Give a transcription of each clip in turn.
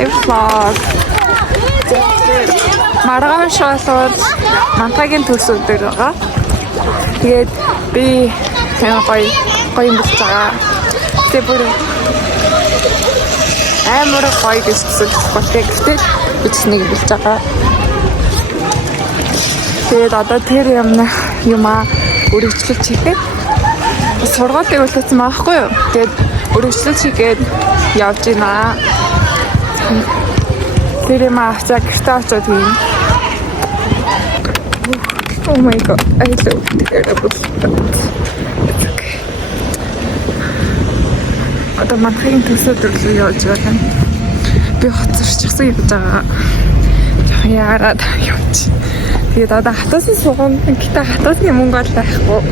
live vlog. Маргаан шоолол мантагийн төрс өдөр байгаа. Тэгээд би тань гоё юм болж байгаа. Тэгээд бүр амар гоё гэж хэлсэн. Гэхдээ бичнийг болж байгаа. Тэгээд одоо тэр юмаа өргөжлөж хийхэд сургалтыг үлдээсэн байхгүй юу? Тэгээд өргөжлөж хийгээд явж байна. Тэр юм авчаа гэртээ очоод юм. Oh my god, I love terrible. Одоо манхагийн төсөө төрлөө явж байгаа. Би хоцорчихсан юм байгаа. Яарад явж. Тэгээд одоо хатаасан суган гэтээ хатаасны мөнгө бол байхгүй.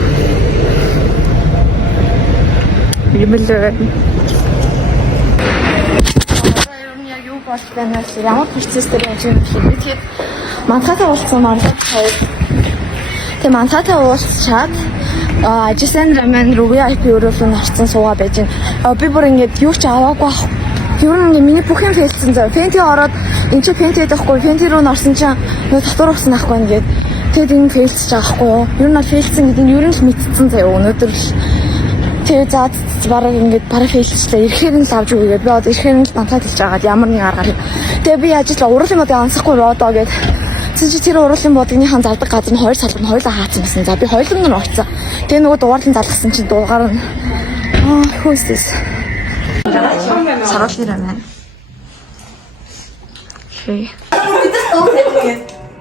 Юм л яг юу болчихнаас ямар процесстэй байж байгаа юм бэ? Тэгээд мантахаа уулзсан марлаа хоёр. Тэгээд мантахаа уулзчаад ажисан рамен руу VIP өрөөлөнд орсон суугаа байж байна. Би бүр ингэж юу ч аваагүй ах. Юу нэг миний бүх юм фейлсэн зав. Фэнти ороод энэ чи фэнти дэхгүй. Фэнти руу орсон чинь татвар өгсөн ахгүй нэгэд. Тэгээд энэ фейлсэж байгаа хгүй юу? Юу нь фейлсэн гэдэг нь юу нь л мэдсэн заяа өнөөдөр л. Тэгээд заад бараг ингэж бараг фейлчлээ. Ирэхээр нь л авч өгөөгээд би одоо ирэхээр нь л бантаад хэлж байгаа. Ямар нэг аргаар. Тэгээд би ажиллаа уруулын модыг ансахгүй роо гээд чи тэр уруулын бодгийнхаа залдаг газар нь хоёр салбар нь хоёулаа хаацсан гэсэн. За би хоёулаа нь орцсон. Тэгээ нөгөө дугаарлын залгасан чинь дугаар нь who's this? Сарал рамен. Окей.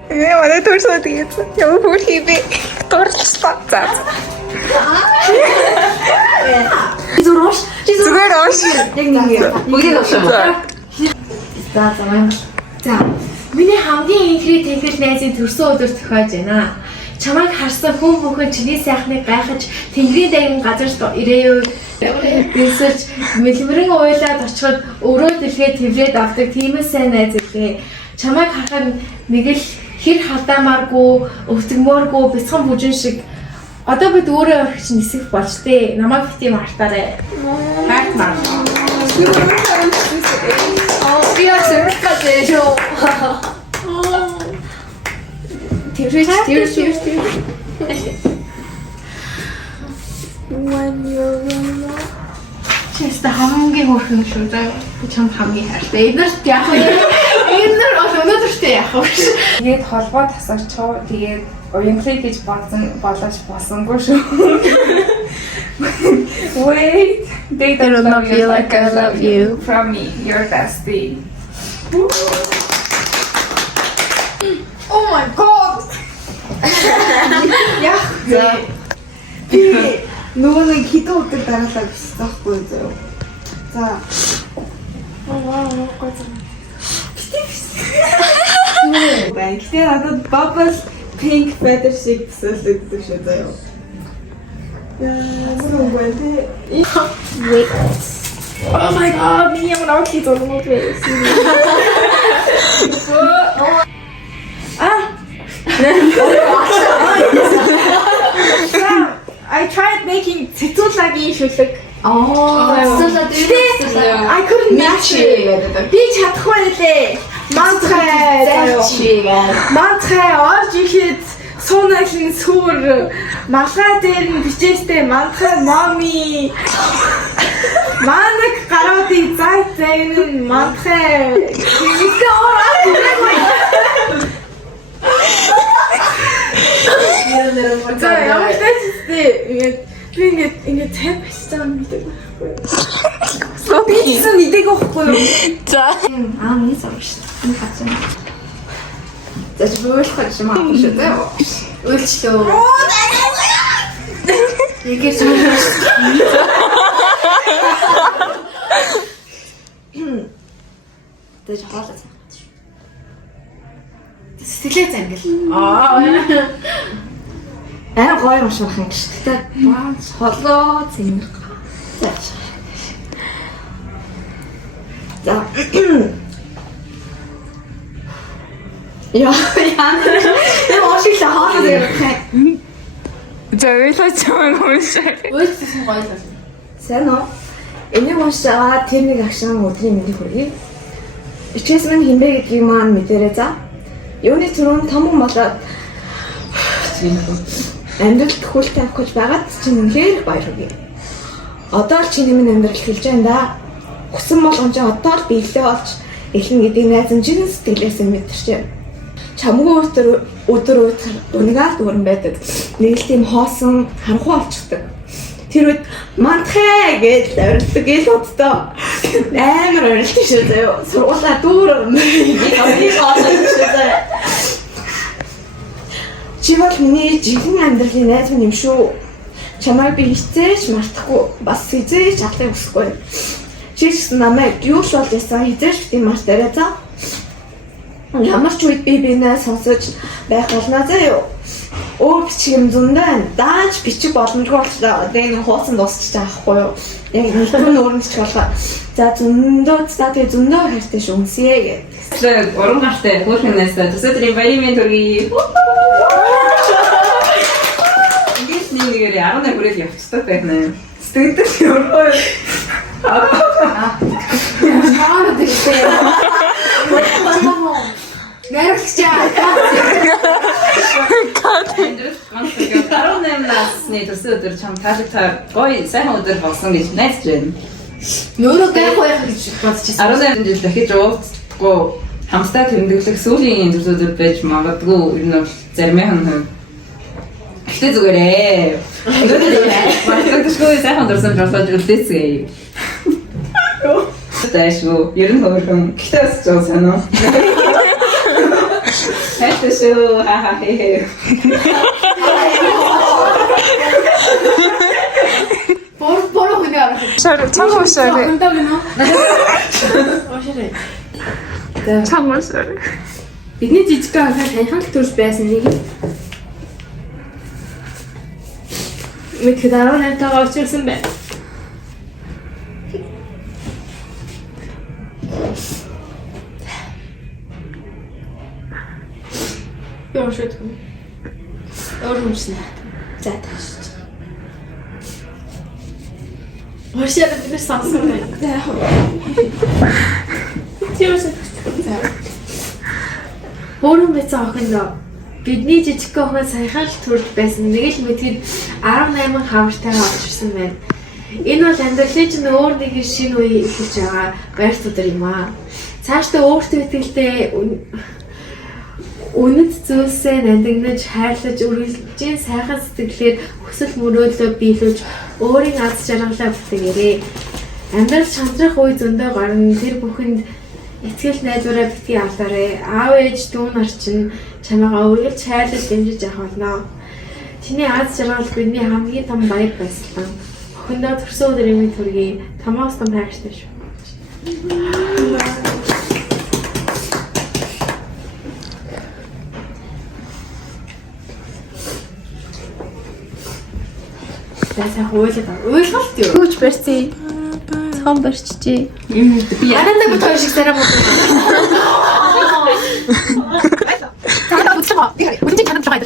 Манай төрсөд тэгээд ямар бүр хийбэ. Дурлцлаа. За. Зүгээр оош. Яг нэг юм. Бүгдийг авсан. За. Миний хамгийн инхри тэнгэр найзын төрсөн өдөр тохиож байна. Чамайг харсан хүн бүхэн чиний сайхныг гайхаж тэнгэрийн дагин газар ирээё. Бисэж мэлмэрэн уйлаад очиход өрөө дэлгээ тэврээд авдаг тиймээс сайн найз үлээ. Чамайг харахад нэг л хэр халдаамааргүй, өвтгмөөргүй бяцхан бүжин шиг одоо бид өөрөө орох чинь нисэх болж тээ. Намайг бити мартаарай. Хайр мар. Би ясэрхэж Тэврэж. When you're alone. Чиста хамгийн хөрхөн шүү дээ. Би чам хамгийн хайртай. Эднэрт яах вэ? Эднэр өнөөдөртөө яах вэ? Тэгээд холбоо тасарчаа. Тэгээд уянхлыг гэж болсонгүй шүү. Wait. They don't love you like I love you. From me, your bestie. Oh my god. Яах вэ? Нөгөө нэг хитэн өдөр дараалал бичсэн байхгүй юу? За. Гоо. Гэтэ надад bubble pink feather шиг төсөөлөдсөн шүү заяа. Wait. Oh my god, миний ямар outfit болов вэ? I tried making цэцүүлагийн шүлэг. I couldn't match it. Би чадахгүй байлээ. Мантрай орж ихэд суунаалын сүр малгай дээр нь бичээстэй мантрай mommy. Манаг гаруудын зайцэн мантрай. Ихтэй ороо. За ямар ч тийм ингээд тап хийсэн гэдэг байхгүй юу? Би хийсэн мэдээг байхгүй юу? За. Миний зураг шүү. Энэ хацсан. За зөвлөх гэж маа шүү дээ. Үйлчлөө. Игээр зөвлөх. Тэж хаалаа. Сэтгэлээ зангил. Гоё юм шиг байна шүү дээ. Холоо зэмэр. За. Яа. Тэр ошиг хаалаа зэмэр. Зөвлөж чамайг уншаа. Үйлчлсэн гоё л. Сайн уу? Энийг уншаа тэрнийг агшаан өдрийн мэндийг хүргэе. Ичээс минь хинбэ гэдгийг маань мэдэрээ за. Юуны түрүүн том болоод амьдралд хүлтэй авах байгаад чинь үнэхээр баяр хүргэе. Одоо л чиний минь амьдрал хэлж байна да. Хүсэн болгон ч одоо л биелээ болж эхлэн гэдгийг найз нь чин сэтгэлээс мэдэрчээ. Чамгүй өдөр унагаар дүүрэн байдаг. Нэг л тийм хоосон харанхуй болчихдаг. Тэр үед мантхэ гэж орилдог гэж боддоо. Амар орилт шүү заяа. Сургуулаа дүүрэн. Би хоосон. Чи бол миний жинхэнэ амьдралын найз минь юм шүү. Чамайг би хизээч мартахгүй бас хизээч алдахыг хүсэхгүй. Чи ч намайг юу ч бол ясаа хизээч бити мартаарай за. Ямар ч үед би бинээ сонсож байх болно заяа. Өөр бичих юм зөндөө дааж бичих боломжгүй болчихлоо. Тэгээ нэг хуусан дуусчих таахгүй юу. Яг нэг өөрөмсч болохоо. За зөндөө хайртай шүү үнсээ гэдэг. Тэгээ уран гартай хөөрхнээс төсөөдрийн баярын мэнд төргий. Ингээс нэгээрээ 18 хүрээд явцдаг байх нэ. Студент ёроо. Аа тэгтээ. Нэрчээ. Таруу насны төсөөдөр чам таалагтаар гоё сайхан өдөр болсон гэж найдаж байна. Нөрөө гайх байх гэж бодчихсон. 18 жил дахиж уулзахгүй хамтдаа тэмдэглэх сүүлийн төсөөдөр байж магадгүй ер нь бол заримын хүн ихтэй зүгээрээ. Багтчихгүй сайхан дурсамж болоод үлдээцгээе. Тэшгүй ер нь хөөрхөн гэхдээ бас жоо санаа. Хэвчээ хаа хээ. Боро хүнээ авах. Чамаа шарэ. Унтаа гэнэ. Оширэ. Чамаа шарэ. Бидний жижиг ханхаа таньхан л төрж байсан нэг. Мэд дараа нь тагаа очирсан бай. Яошэт. Өөрөмсөн. За тааш. Оширэ бид сансан бай. За яах вэ? Тиймээс Борон бицаа охиндоо бидний жижиг охин саяхан л төрж байсан. Нэг л мэдгээд 18 хавартайгаа очирсан байна. Энэ бол амьдралын чинь өөр нэг шинэ үе эхэлж байгаа байрт өдөр юм аа. Цаашдаа өөртөө итгэлтэй үнэт зүйлсээ нандинаж, хайрлаж, үргэлжлэн сайхан сэтгэлээр хүсэл мөрөөдлөө биелүүлж өөрийн аз жаргалаа бүтээгээрэй. Амьдрал шантрах үе зөндөө гарна. Тэр бүхэнд эцгэл найдвараа битгий авлаарай. Аав ээж дүү нар чинь чамайгаа үргэлж хайрлаж дэмжиж явах болно. Чиний аз жаргал бидний хамгийн том баяр баясгал. Охиндоо төрсөн өдрийн мэнд хүргэе. Томоос том хайртай шүү. Тэсээ ойлголт юу? Гүч барьцээ. Цаан барьчихжээ. Би Аранда битүү шиг сараа бодсон. Цаана уцлаа. Үнтэй чанам чагаа.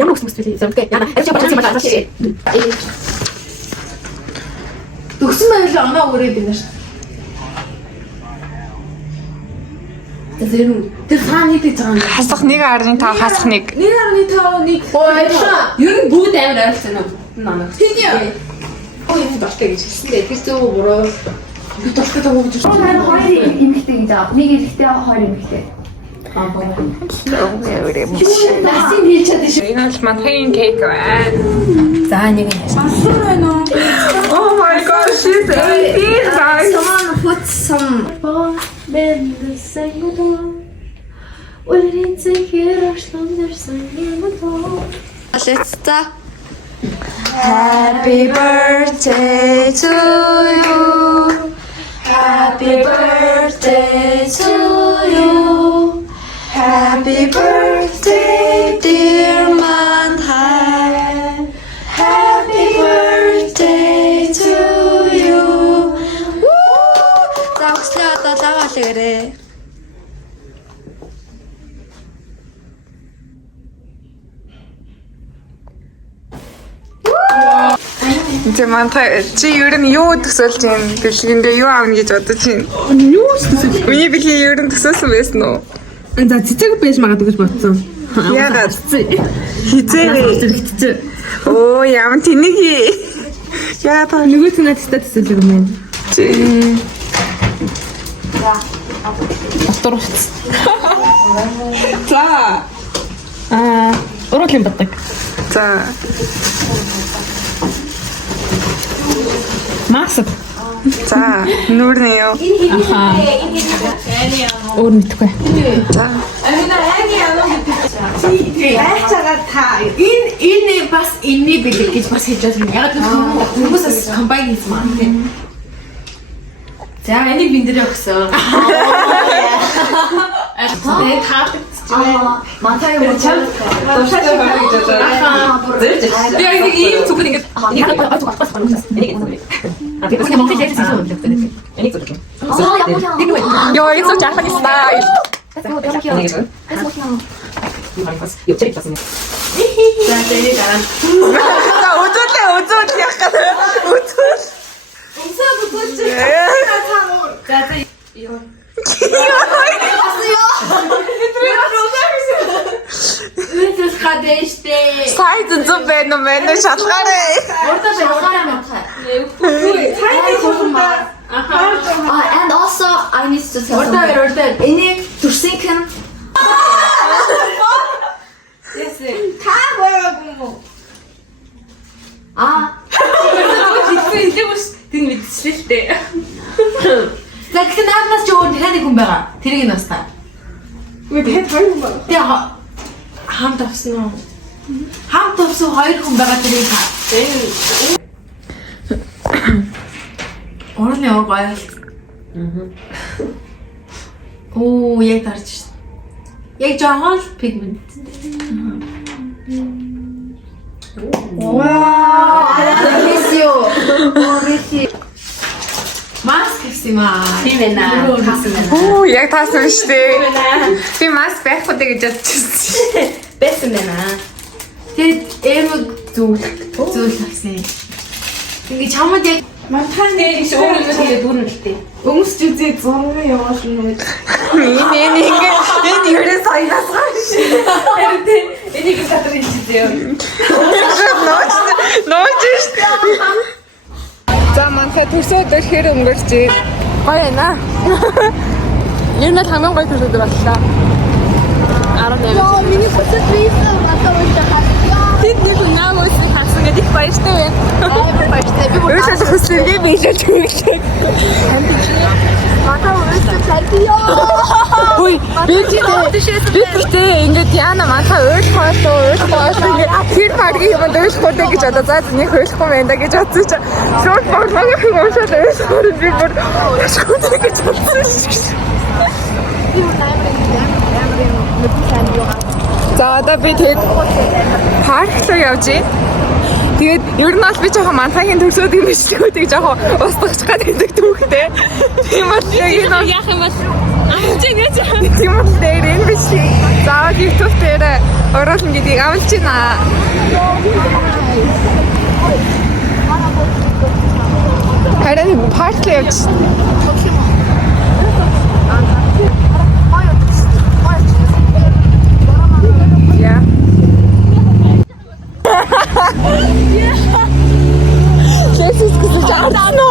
Ямар үс мэсвэлээ зөргөө. Яна. Ажиж бачсан юм аа. Төгсөн байл оноо өрөөд байна шүү. Тэр хааны дэг цагаан. Хасах 1.5 хасах 1. 1.5 Ой, ер нь бүгд амар ойлцсон уу? Намайг. Тийм. Ой, энэ дуртай гэж хэлсэн. Тэр зөв буруу. Би дуртай таа гэж Хоёр эмэгтэй гэж аа. Нэг эмэгтэй хоёр эмэгтэй. Насийн хийж чадсан шүү. Энэ л манхын кейк байна. За нэг юм. Сонсоо байна уу? Oh my god, she's 18 guys. Someone put some in the single. Will it take it or something singing at all? Let's start. Happy birthday to you. Happy birthday to you. Happy birthday, dear Manhai. Happy олегэрээ. Тэ мантай чи ер нь юу төсөөлж юм бэлгэндээ юу аавна гэж бодож байна? Юу ч төсөөлж. Үний бэлгийн ер нь төсөөсөн байсан уу? За цэцэг байж магадгүй гэж бодсон. Яагаад? Хизээ. Оо ямар тэнэг. Яа та Нөгөө ч надад төсөөлж юм байна. Авторч. за. Уруулын бадаг. За. Маск. За. Нүрний юу? Өөр мэдхгүй. Байцаагаа та энэ бас энэний бэлэг гэж бас хийж байгаа юм. Яг л хүмүүсээс комбайн хийсэн маа тийм. За энийг биндэрээ өгсөн. Тэгээд таадаг. Мантай юу ч Тушаач байгаа гэж байна. Би яг нэг ийм зүгээр ингэж Бас Монгол ярьж байгаа юм байна. Энийг зөв. Ёо, энэ ч яханы стайл. Юу ч хийсэн. за тэгээд дараа. За үзүүлээ яах гэдэг. Үзүүл. Үнэс гадэштэй. Сайд зүг байна уу мэн шалгаарай. Урдаа шалгаараа мантай. And also I need to tell Урдаа. энийг төрсөнх нь Тин мэдчихлээ л дээ. За гэхдээ нааднаас ч өөр дахиад нэг хүн байгаа. Тэрийг нь бас та. Үгүй тэгээд хоёр юм байна. Тэгээ хамт авсан уу? Хамт авсан хоёр хүн байгаа тэрийг та. Орны гоё. Оо яг тарж шээ. Яг жоохон л пигмент. Маск гэсэн юм аа. Тийм байна. Оо, яг таасан шүү дээ. Би маск байх уу гэж бодчихсон. Бэсэн байна. Тэгээд эмэг зүйл гэсэн. Ингээ чамд яг Мантханы их өөр юм хийгээд дүүрэн гэлтэй. өмсч үзээ зураг явааш нь. Энэ ерөөс аянаас гаш. Энийг гадар хийчихээ. Нууч шүү. За манхай төрсөд ихээр өнгөрч гоё байна. Ер нь хамгийн гоё төрсөд боллоо. 18. миний хүсэл бийсэн мантай уулзах хасгаа. Тэд нэг наа уусан хасан гэдэг их баяртай байна. Баяртай. Би бүр Өөрөөсөө хүсэлгээ биелүүлж өгч. мантай уулзах хайдиё. Хүй, би тэгтээ ингээд яана манхай ойлгохоос ингээд тэр багийн юмд ойлгохгүй гэж одоо за нэг ойлгохгүй байна да гэж бодсон чи шууд баглагын юм уушаад ойлгохгүй би бүр ойлгохгүй гэж бодсон шүү. За одоо би тэгээд парк руу явж байна. Тэгээд ер нь бол би жоохон манхайгийн төрсөд юм биш үү гэж жоохон устгах гэдэг түүхтэй. Тийм бол яг энэ яах юм бол амж ингэж тийм бол дээр энэ биш. Заавал YouTube дээр оруулна гэдгийг амлж байна. Харин парк руу явж Yeah. Jesus гэсэн жаадано.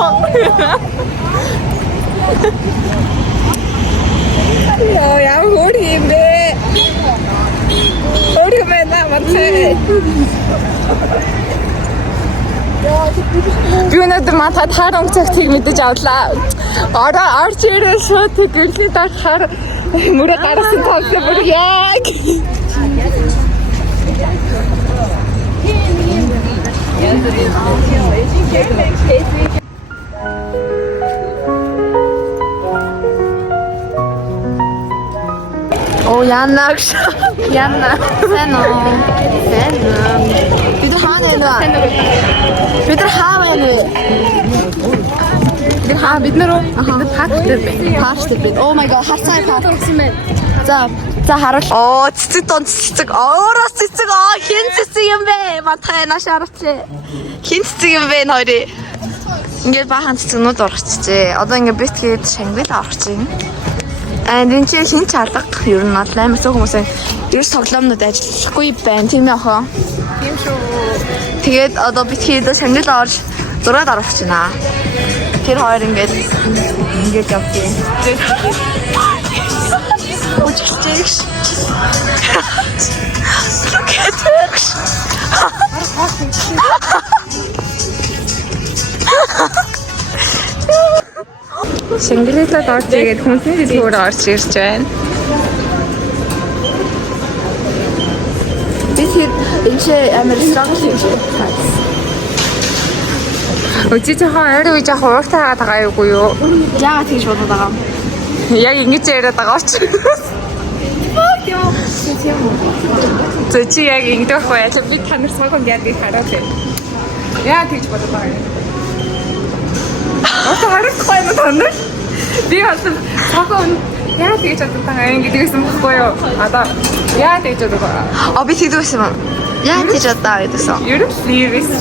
Яа хөр юм бэ? Хөр юм байна мацээ. Би өнөөдөр мантай таар өнгөцөгтийг мэдэж авлаа. Орж ирээ шууд гэрлийн дарахаар мөрө гарсан тавсан бүр яг. Оо Янна гэж. Янна. Сайн уу? Бид хаана байна вэ? Бид хаана байна вэ? Бид нар парк дээр байна. Парк дээр байна. Oh my god, харцаа парк гэсэн байна. За харуул. Оо, цэцэг дон цэцэг. Ороос цэцэг. Хин цэцэг юм бэ? Матхай нашаарч. Хин цэцэг юм бэ нхоёрыг. Ингээд баахан цэцэгнүүд урагчжээ. Одоо ингээд битгээд Шангил авах чинь. Энэ чи хин чалга ер нь бол амар зөв хүмүүсээ ерөөс тоглоомнууд ажиллахгүй байна. Тийм яах вэ? Тийм шүү. Тэгээд одоо битгээд Шангил орж зураг авах чинь аа. Тэр хоёр ингээд явчих. Үчигчээш. Look at this. Шингэлээсээ доош тэгээд хүнсний дэлгүүр орж ирж байна. Битгээд энэ чи амар struggle хийж байна. Өчигдөр жоохон ойрын үе жоохон урагтай хагаад байгаа юу юу? Яагаад тэгж бодоод байгаа юм? Яг ингэж яриад байгаа учраас. Тэ чи яг ингэдэх бай. Би танаар согонд яг би хараад байна. Яа тэгж бодож байгаа юм. Ото харахгүй юм танаар. Би хатсан согонд яа тэгж бодож байгаа юм гэдэгсэн баггүй юу? Одоо яа тэгж бодож байгаа. Би тэгдэгсэн юм. Яа тэгж бодоо гэдэгсэн. Ер нь serious.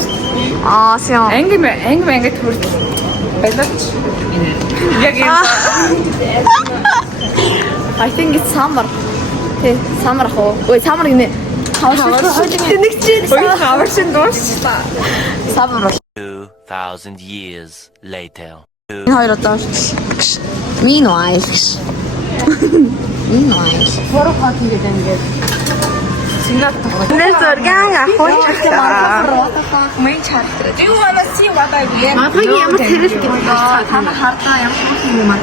Сиа. Анги төрд. Байлаач. Яг юм. I think it's summer. Тэ summer хоо. Ой summer гинэ. Нэг чинь Хаварчин дуусчлаа. summer. 2,000 years later. Энэ хоёр одоо meanwhile. Гурав хот ингээд ингээд. Нэр зургийг авах хэрэгтэй. Мэн чартраа. Do you wanna see what I wear? Матхагийн ямар царил гэдэг Та хардаа ямар юм аа.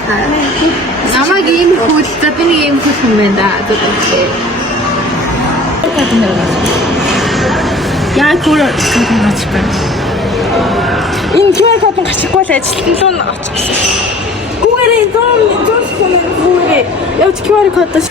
намайг ийм хөл задны ийм хөл юм байна да. Тэгвэл яа курс гэж байна. Энэ QR код нь гарчихгүй л ажилтнал руу очих. Гүүгээрээ зүүн гүүгээрээ явж QR кодоос